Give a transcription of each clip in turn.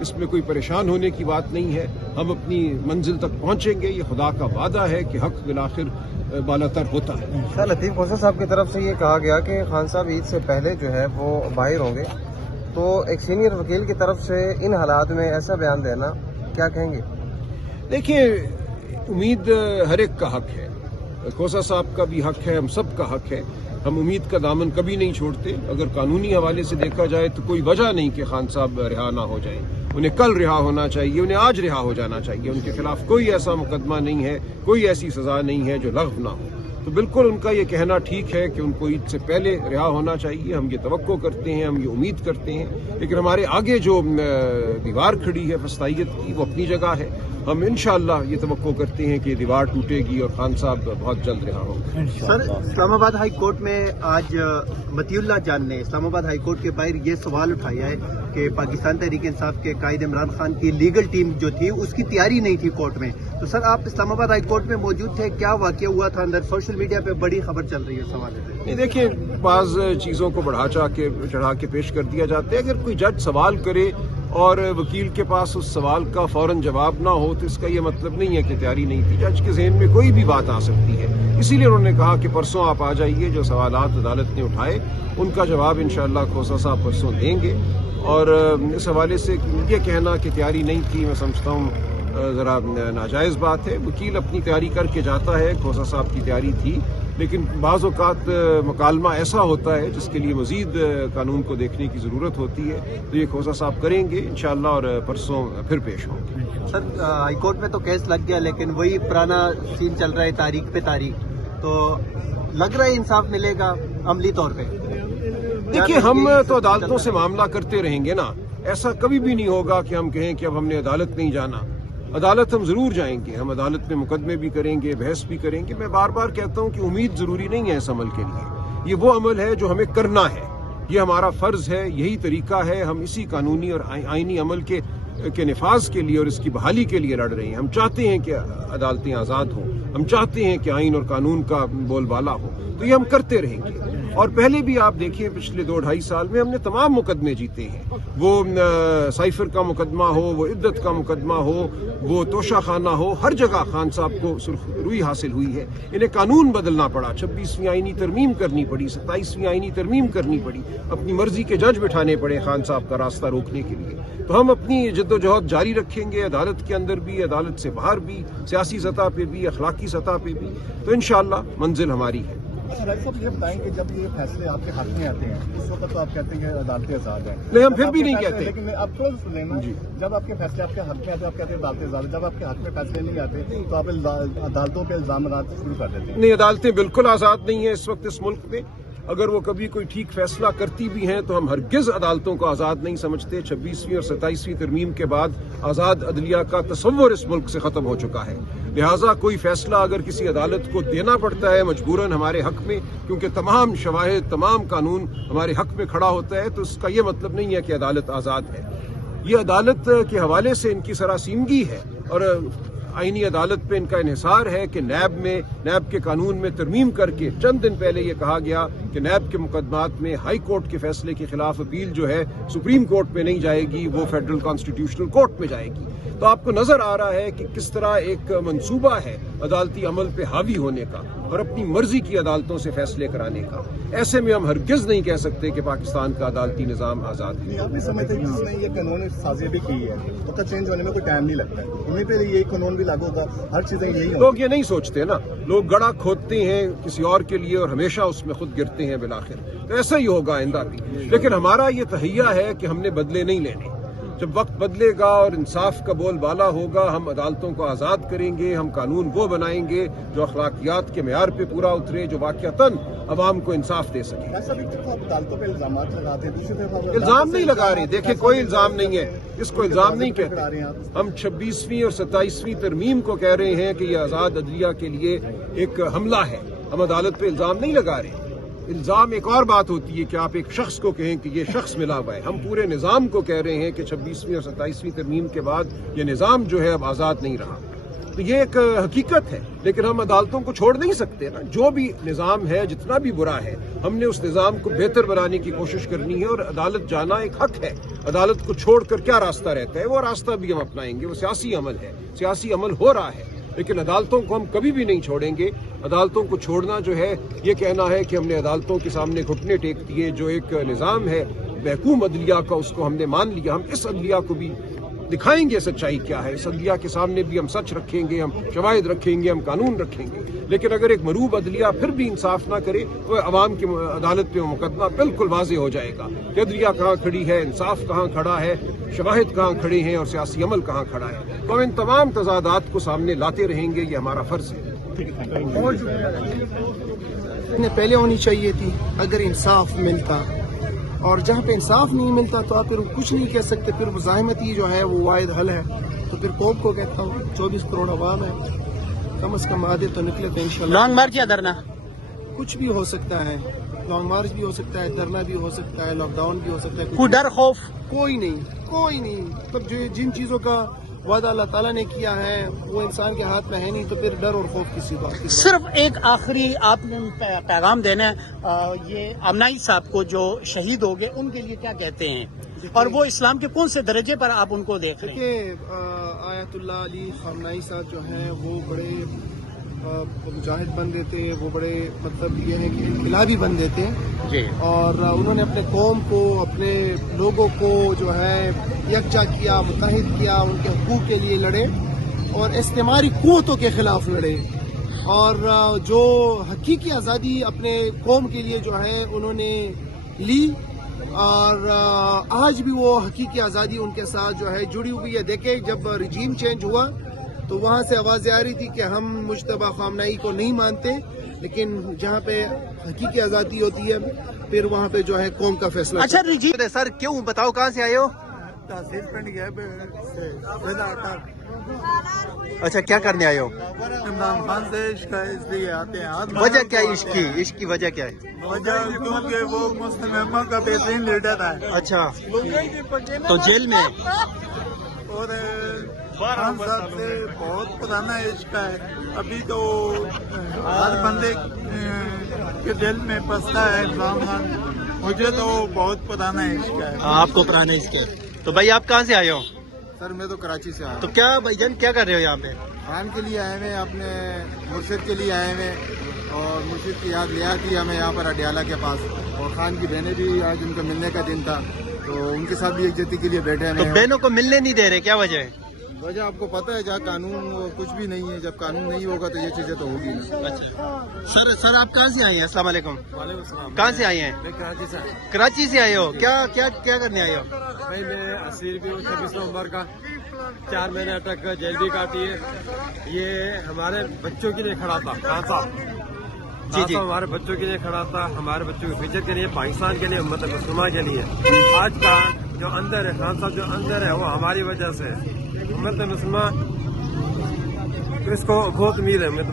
اس میں کوئی پریشان ہونے کی بات نہیں ہے. ہم اپنی منزل تک پہنچیں گے. یہ خدا کا وعدہ ہے کہ حق بالآخر بالاتر ہوتا ہے. سر لطیف خوسا صاحب کی طرف سے یہ کہا گیا کہ خان صاحب عید سے پہلے جو ہے وہ باہر ہوں گے، تو ایک سینئر وکیل کی طرف سے ان حالات میں ایسا بیان دینا کیا کہیں گے؟ دیکھیے، امید ہر ایک کا حق ہے. خوسا صاحب کا بھی حق ہے، ہم سب کا حق ہے. ہم امید کا دامن کبھی نہیں چھوڑتے. اگر قانونی حوالے سے دیکھا جائے تو کوئی وجہ نہیں کہ خان صاحب رہا نہ ہو جائیں. انہیں کل رہا ہونا چاہیے، انہیں آج رہا ہو جانا چاہیے. ان کے خلاف کوئی ایسا مقدمہ نہیں ہے، کوئی ایسی سزا نہیں ہے جو لغو نہ ہو. تو بالکل ان کا یہ کہنا ٹھیک ہے کہ ان کو عید سے پہلے رہا ہونا چاہیے. ہم یہ توقع کرتے ہیں، ہم یہ امید کرتے ہیں. لیکن ہمارے آگے جو دیوار کھڑی ہے فسطائیت کی، وہ اپنی جگہ ہے. ہم انشاءاللہ یہ توقع کرتے ہیں کہ یہ دیوار ٹوٹے گی اور خان صاحب بہت جلد رہا ہوگا. سر، اسلام آباد ہائی کورٹ میں آج مطیع اللہ جان نے اسلام آباد ہائی کورٹ کے باہر یہ سوال اٹھایا ہے کہ پاکستان تحریک انصاف کے قائد عمران خان کی لیگل ٹیم جو تھی اس کی تیاری نہیں تھی کورٹ میں. تو سر، آپ اسلام آباد ہائی کورٹ میں موجود تھے، کیا واقعہ ہوا تھا اندر؟ سوشل میڈیا پہ بڑی خبر چل رہی ہے اس حوالے سے. دیکھیں، بعض چیزوں کو چڑھا کے پیش کر دیا جاتا ہے. اگر کوئی جج سوال کرے اور وکیل کے پاس اس سوال کا فوراً جواب نہ ہو تو اس کا یہ مطلب نہیں ہے کہ تیاری نہیں تھی. جج کے ذہن میں کوئی بھی بات آ سکتی ہے. اسی لیے انہوں نے کہا کہ پرسوں آپ آ جائیے. جو سوالات عدالت نے اٹھائے ان کا جواب انشاءاللہ خوسا صاحب پرسوں دیں گے. اور اس حوالے سے یہ کہنا کہ تیاری نہیں تھی، میں سمجھتا ہوں ذرا ناجائز بات ہے. وکیل اپنی تیاری کر کے جاتا ہے. خوسا صاحب کی تیاری تھی، لیکن بعض اوقات مکالمہ ایسا ہوتا ہے جس کے لیے مزید قانون کو دیکھنے کی ضرورت ہوتی ہے. تو یہ خوسا صاحب کریں گے انشاءاللہ اور پرسوں پھر پیش ہوں گے. سر، ہائی کورٹ میں تو کیس لگ گیا، لیکن وہی پرانا سین چل رہا ہے، تاریخ پہ تاریخ. تو لگ رہا ہے انصاف ملے گا عملی طور پہ؟ دیکھیے، ہم تو عدالتوں سے معاملہ کرتے رہیں گے نا. ایسا کبھی بھی نہیں ہوگا کہ ہم کہیں کہ اب ہم نے عدالت نہیں جانا. عدالت ہم ضرور جائیں گے. ہم عدالت میں مقدمے بھی کریں گے، بحث بھی کریں گے. میں بار بار کہتا ہوں کہ امید ضروری نہیں ہے اس عمل کے لیے. یہ وہ عمل ہے جو ہمیں کرنا ہے. یہ ہمارا فرض ہے، یہی طریقہ ہے. ہم اسی قانونی اور آئینی عمل کے نفاذ کے لیے اور اس کی بحالی کے لیے لڑ رہے ہیں. ہم چاہتے ہیں کہ عدالتیں آزاد ہوں. ہم چاہتے ہیں کہ آئین اور قانون کا بول بالا ہو. تو یہ ہم کرتے رہیں گے. اور پہلے بھی آپ دیکھیں، پچھلے 2-2.5 سال میں ہم نے تمام مقدمے جیتے ہیں. وہ سائفر کا مقدمہ ہو، وہ عدت کا مقدمہ ہو، وہ توشہ خانہ ہو، ہر جگہ خان صاحب کو سرخ روئی حاصل ہوئی ہے. انہیں قانون بدلنا پڑا، 26ویں آئینی ترمیم کرنی پڑی، 27ویں آئینی ترمیم کرنی پڑی. اپنی مرضی کے جج بٹھانے پڑے خان صاحب کا راستہ روکنے کے لیے. تو ہم اپنی جدوجہد جاری رکھیں گے، عدالت کے اندر بھی، عدالت سے باہر بھی، سیاسی سطح پہ بھی، اخلاقی سطح پہ بھی. تو انشاءاللہ منزل ہماری ہے. رائی صاحب، یہ بتائیں کہ جب یہ فیصلے آپ کے حق میں آتے ہیں اس وقت تو آپ کہتے ہیں کہ عدالتیں آزاد ہیں. نہیں، ہم پھر بھی نہیں کہتے. لیکن آپ تھوڑا سا سنیں نا، جب آپ کے فیصلے آپ کے حق میں آتے ہیں آپ کہتے ہیں عدالتیں آزاد ہیں. جب آپ کے حق میں فیصلے نہیں آتے تو آپ عدالتوں پہ الزام لگانا شروع کر دیتے ہیں. نہیں، عدالتیں بالکل آزاد نہیں ہیں اس وقت اس ملک میں. اگر وہ کبھی کوئی ٹھیک فیصلہ کرتی بھی ہیں تو ہم ہرگز عدالتوں کو آزاد نہیں سمجھتے. 26ویں اور 27ویں ترمیم کے بعد آزاد عدلیہ کا تصور اس ملک سے ختم ہو چکا ہے. لہٰذا کوئی فیصلہ اگر کسی عدالت کو دینا پڑتا ہے مجبوراً ہمارے حق میں، کیونکہ تمام شواہد، تمام قانون ہمارے حق میں کھڑا ہوتا ہے، تو اس کا یہ مطلب نہیں ہے کہ عدالت آزاد ہے. یہ عدالت کے حوالے سے ان کی سراسیمگی ہے اور آئینی عدالت پہ ان کا انحصار ہے کہ نیب کے قانون میں ترمیم کر کے چند دن پہلے یہ کہا گیا کہ نیب کے مقدمات میں ہائی کورٹ کے فیصلے کے خلاف اپیل جو ہے سپریم کورٹ میں نہیں جائے گی، وہ فیڈرل کانسٹیٹیوشنل کورٹ میں جائے گی. تو آپ کو نظر آ رہا ہے کہ کس طرح ایک منصوبہ ہے عدالتی عمل پہ حاوی ہونے کا اور اپنی مرضی کی عدالتوں سے فیصلے کرانے کا. ایسے میں ہم ہرگز نہیں کہہ سکتے کہ پاکستان کا عدالتی نظام آزاد ہے. آپ بھی سمجھتے ہیں جس نے یہ قانون سازی بھی کی ہے اس کا چینج ہونے میں کوئی ٹائم نہیں لگتا ہے. انہیں پہ یہی قانون بھی لاگو ہوگا، ہر چیزیں یہی ہوگی. لوگ یہ نہیں سوچتے نا. لوگ گڑھا کھودتے ہیں کسی اور کے لیے اور ہمیشہ اس میں خود گرتے ہیں بالآخر. تو ایسا ہی ہوگا آئندہ بھی. لیکن ہمارا یہ تہیہ ہے کہ ہم نے بدلے نہیں لینے. جب وقت بدلے گا اور انصاف کا بول بالا ہوگا، ہم عدالتوں کو آزاد کریں گے. ہم قانون وہ بنائیں گے جو اخلاقیات کے معیار پہ پورا اترے، جو واقعتاً عوام کو انصاف دے سکے. ایسا بھی عدالتوں پہ الزامات لگاتے ہیں، دوسری طرف الزام نہیں لگا رہے. دیکھیں، کوئی الزام نہیں ہے، اس کو الزام نہیں کہتے. ہم 26ویں اور 27ویں ترمیم کو کہہ رہے ہیں کہ یہ آزاد عدلیہ کے لیے ایک حملہ ہے. ہم عدالت پہ الزام نہیں لگا رہے. الزام ایک اور بات ہوتی ہے کہ آپ ایک شخص کو کہیں کہ یہ شخص ملا ہوا ہے. ہم پورے نظام کو کہہ رہے ہیں کہ 26ویں اور 27ویں ترمیم کے بعد یہ نظام جو ہے اب آزاد نہیں رہا. تو یہ ایک حقیقت ہے، لیکن ہم عدالتوں کو چھوڑ نہیں سکتے نا. جو بھی نظام ہے، جتنا بھی برا ہے، ہم نے اس نظام کو بہتر بنانے کی کوشش کرنی ہے اور عدالت جانا ایک حق ہے. عدالت کو چھوڑ کر کیا راستہ رہتا ہے، وہ راستہ بھی ہم اپنائیں گے. وہ سیاسی عمل ہے، سیاسی عمل ہو رہا ہے، لیکن عدالتوں کو ہم کبھی بھی نہیں چھوڑیں گے. عدالتوں کو چھوڑنا جو ہے یہ کہنا ہے کہ ہم نے عدالتوں کے سامنے گھٹنے ٹیک دیے. جو ایک نظام ہے محکوم عدلیہ کا، اس کو ہم نے مان لیا. ہم اس عدلیہ کو بھی دکھائیں گے سچائی کیا ہے. اس عدلیہ کے سامنے بھی ہم سچ رکھیں گے، ہم شواہد رکھیں گے، ہم قانون رکھیں گے. لیکن اگر ایک مروب عدلیہ پھر بھی انصاف نہ کرے تو عوام کی عدالت پہ مقدمہ بالکل واضح ہو جائے گا کہ عدلیہ کہاں کھڑی ہے، انصاف کہاں کھڑا ہے، شواہد کہاں کھڑے ہیں اور سیاسی عمل کہاں کھڑا ہے. تو ہم ان تمام تضادات کو سامنے لاتے رہیں گے، یہ ہمارا فرض ہے. پہلے ہونی چاہیے تھی اگر انصاف ملتا، اور جہاں پہ انصاف نہیں ملتا تو آپ پھر کچھ نہیں کہہ سکتے. پھر مزاحمتی جو ہے وہ واحد حل ہے. تو پھر قوم کو کہتا ہوں 24 کروڑ عوام ہے، کم از کم آدھے تو نکلے تو انشاءاللہ. لانگ مارچ یا دھرنا؟ کچھ بھی ہو سکتا ہے، لانگ مارچ بھی ہو سکتا ہے، دھرنا بھی ہو سکتا ہے، لاک ڈاؤن بھی ہو سکتا ہے. کوئی ڈر خوف؟ کوئی نہیں. مطلب جن چیزوں کا وعدہ اللہ تعالیٰ نے کیا ہے وہ انسان کے ہاتھ میں ہے نہیں، تو پھر ڈر اور خوف کسی بات کی. صرف ایک آخری آپ نے پیغام دینا ہے یہ امنائی صاحب کو جو شہید ہو گئے، ان کے لیے کیا کہتے ہیں، اور وہ اسلام کے کون سے درجے پر آپ ان کو دیکھ رہے ہیں؟ دیکھیے آیت اللہ علی خامنائی صاحب جو ہیں وہ بڑے مجاہد بندے تھے، وہ بڑے مطلب یہ ہے کہ انقلابی بندے تھے جی، اور انہوں نے اپنے قوم کو، اپنے لوگوں کو جو ہے یکجا کیا، متحد کیا، ان کے حقوق کے لیے لڑے اور استعماری قوتوں کے خلاف لڑے. اور جو حقیقی آزادی اپنے قوم کے لیے جو ہے انہوں نے لی، اور آج بھی وہ حقیقی آزادی ان کے ساتھ جو ہے جڑی ہوئی ہے. دیکھیں جب رجیم چینج ہوا تو وہاں سے آوازیں آ رہی تھی کہ ہم مجتبیٰ خامنائی کو نہیں مانتے، لیکن جہاں پہ حقیقی آزادی ہوتی ہے پھر وہاں پہ جو ہے قوم کا فیصلہ. اچھا رجیم سر کیوں بتاؤ کہاں سے آئے ہو؟ تحصیل پنڈ گئے اچھا کیا کرنے آئے ہو؟ عمران خان سے عشق ہے اس لیے آتے ہیں. وجہ کیا ہے عشق کی وجہ کیا ہے؟ وجہ کیونکہ وہ مسلم امت کا بہترین لیڈر ہے. اچھا تو جیل میں اور خان صاحب سے بہت پرانا عشق ہے. ابھی تو ہر بندے کے دل میں بستا ہے عمران خان. مجھے تو بہت پرانا عشق ہے. آپ کو پرانا عشق ہے. تو بھائی آپ کہاں سے آئے ہو؟ سر میں تو کراچی سے آیا. تو کیا بھائی جان کیا کر رہے ہو یہاں پہ؟ خان کے لیے آئے ہوئے، اپنے مرشد کے لیے آئے ہوئے، اور مرشد کی یاد لیا کی ہمیں یہاں پر اڈیالہ کے پاس. اور خان کی بہنیں بھی آج ان کا ملنے کا دن تھا تو ان کے ساتھ بھی یکجہتی کے لیے بیٹھے تو ہیں. بہنوں کو ملنے نہیں دے رہے، کیا وجہ ہے؟ وجہ آپ کو پتہ ہے جہاں قانون کچھ بھی نہیں ہے، جب قانون نہیں ہوگا تو یہ چیزیں تو ہوگی نہیں. اچھا سر آپ کہاں سے آئے ہیں؟ السلام علیکم. وعلیکم السلام. کہاں سے آئے ہیں؟ میں کراچی سے. کراچی سے آئے ہو. کیا کرنے آئے ہو؟ بھائی میں اسیر بھی ہوں 26 نومبر کا. 4 مہینے تک جیل بھی کاٹی ہے. یہ ہمارے بچوں کے لیے کھڑا تھا خان صاحب. جی ہمارے بچوں کے لیے کھڑا تھا، ہمارے بچوں کے فیوچر کے لیے، پاکستان کے لیے، امت مسلمہ کے لیے. آج کا جو اندر ہے خان صاحب، جو اندر ہے وہ ہماری وجہ سے امت مسلمہ اس کو بہت امید ہے امت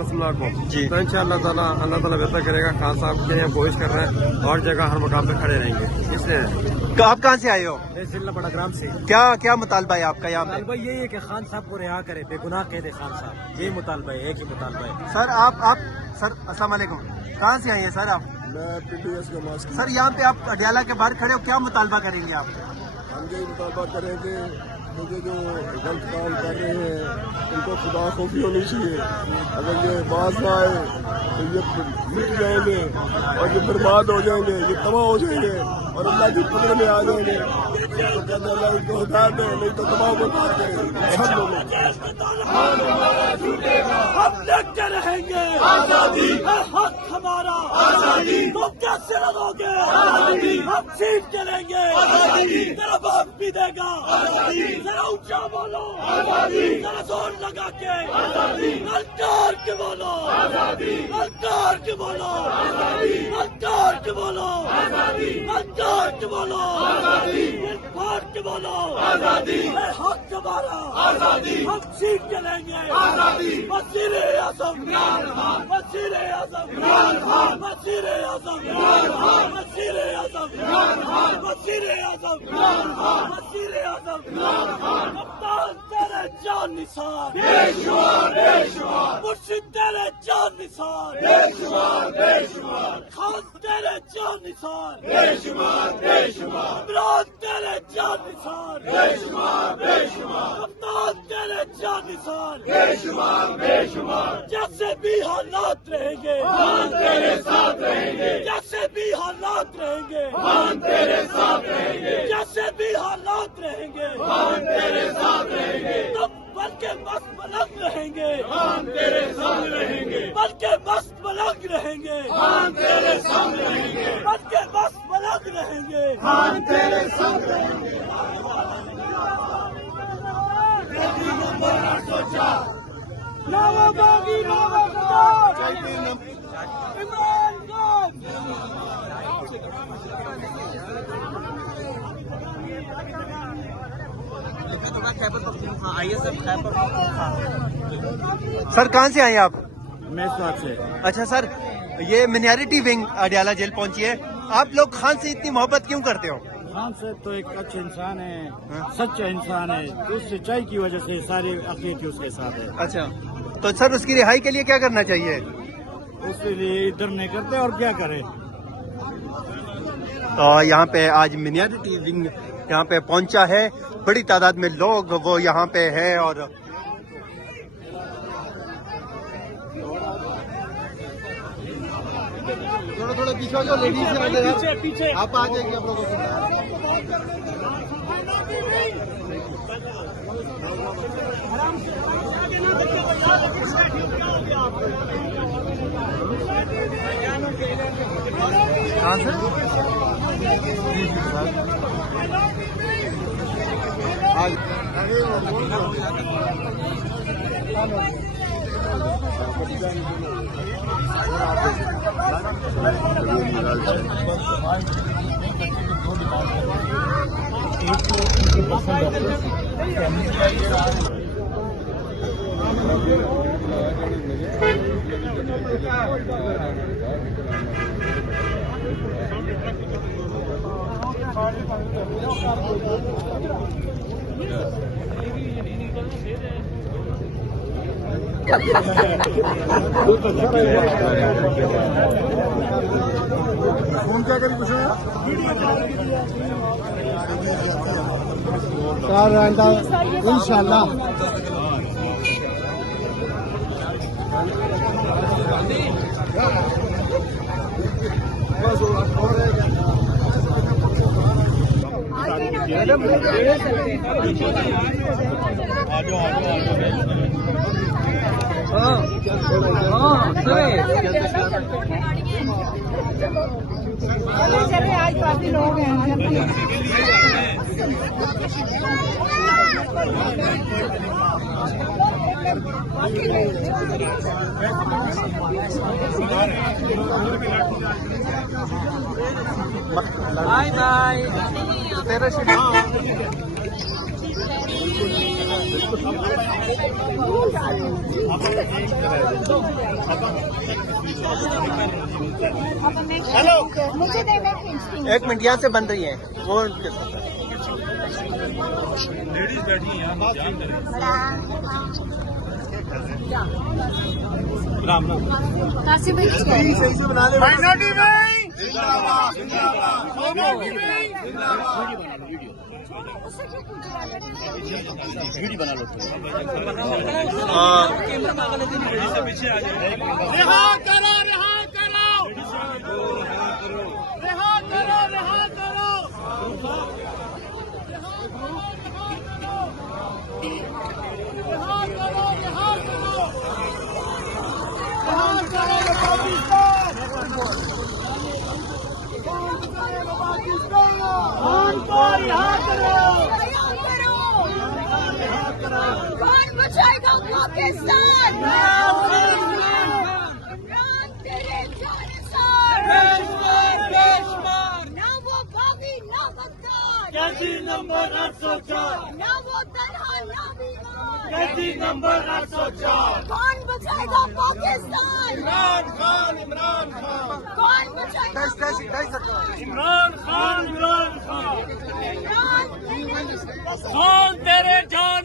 مسلمہ کو. جی تو انشاءاللہ تعالیٰ اللہ تعالیٰ بہتر کرے گا. خان صاحب کے لیے ہم کوشش کر رہے ہیں اور جگہ ہر مقام پہ کھڑے رہیں گے. اس لیے آپ کہاں سے آئے ہو؟ ضلع بڑا گرام سے. کیا مطالبہ ہے آپ کا یہاں پہ؟ مطالبہ یہی ہے کہ خان صاحب کو رہا کرے، بے گناہ قید خان صاحب. یہی مطالبہ ہے، ایک ہی مطالبہ ہے. سر آپ سر السلام علیکم. کہاں سے آئے ہیں سر آپ؟ میں پی ٹی ایس کا ماسک. سر یہاں پہ آپ اڈیالہ کے باہر کھڑے ہو، کیا مطالبہ کریں گے آپ؟ ہم یہ مطالبہ کریں کہ مجھے جو غلط کام کر رہے ہیں ان کو خدا خوفی ہونی چاہیے. اگر یہ باز نہ آئے تو یہ مٹ جائیں گے اور یہ برباد ہو جائیں گے، یہ تباہ ہو جائیں گے اور اللہ کی قدر میں آ جائیں گے. تو کہتے ہیں اللہ ان کو ہدایت دے، نہیں تو تباہ برباد کرے سب لوگوں. ہم دیکھتے رہیں گے آزادی ہے حق ہمارا. آزادی تم کیسے لڑو گے؟ آزادی ہم سیٹ چلیں گے. آزادی تیرا باپ بھی دے گا. آزادی ذرا اونچا بولو. آزادی ذرا زور لگا کے. آزادی ہلکار کے بولو. آزادی ہلکار کے بولو. آزادی ہلکار کے بولو. آزادی ہلکار کے بولو. آزادی ہلکار کے بولو. آزادی ہے حق ہمارا. آزادی ہم سیٹ چلیں گے. آزادی وزیر اعظم عمران خان. وزیر اعظم عمران خان. وزیر اعظم عمران خان. وزیر اعظم عمران خان. وزیر اعظم عمران خان. وزیر اعظم عمران خان. کپتان تیرے جان جان نثار مرشد تیرے جان نثار خان تیرے جان نثار عمران تیرے جان نثار کپتان تیرے جان نثار جیسے بھی حالات رہیں گے جیسے بھی حالات رہیں گے جیسے بھی حالات رہیں گے تب بلکہ مست ملنگ رہیں گے بلکہ مست ملنگ رہیں گے بلکہ مست ملنگ رہیں گے سر کہاں سے آئے آپ؟ میں ساتھ سے اچھا سر، یہ منیارٹی ونگ اڈیالہ جیل پہنچی ہے، آپ لوگ خان سے اتنی محبت کیوں کرتے ہو؟ خان سے تو ایک اچھا انسان ہے، سچا انسان ہے، اس سچائی کی وجہ سے سارے عقیدے اس کے ساتھ ہے۔ اچھا تو سر اس کی رہائی کے لیے کیا کرنا چاہیے؟ اس کے لیے ادھر نہیں کرتے اور کیا کرے۔ یہاں پہ آج منیارٹی ونگ یہاں پہ پہنچا ہے، بڑی تعداد میں لوگ وہ یہاں پہ ہے، اور تھوڑا پیچھے جو لیڈیز پیچھے آپ آ جائیں گے آپ لوگوں کو۔ کہاں سے؟ فون کیا کری پوچھو انشاءاللہ۔ چلے آج کافی لوگ ہیں بائے بائے تیرا ہیلو مجھے ایک منٹ یہاں سے بن رہی ہے وہ لیڈیز بیٹھی ہیں کون بچائے گا پاکستان؟ تیرے جانسار نہ وہ باغی نہ غدار، کیسی نمبر 804 نہ وہ تنہا نہ بیمار، کیسی نمبر 804 کون بچائے گا پاکستان؟ عمران خان عمران خان کون بچائے گا عمران خان عمران خان عمران؟ خان تیرے جان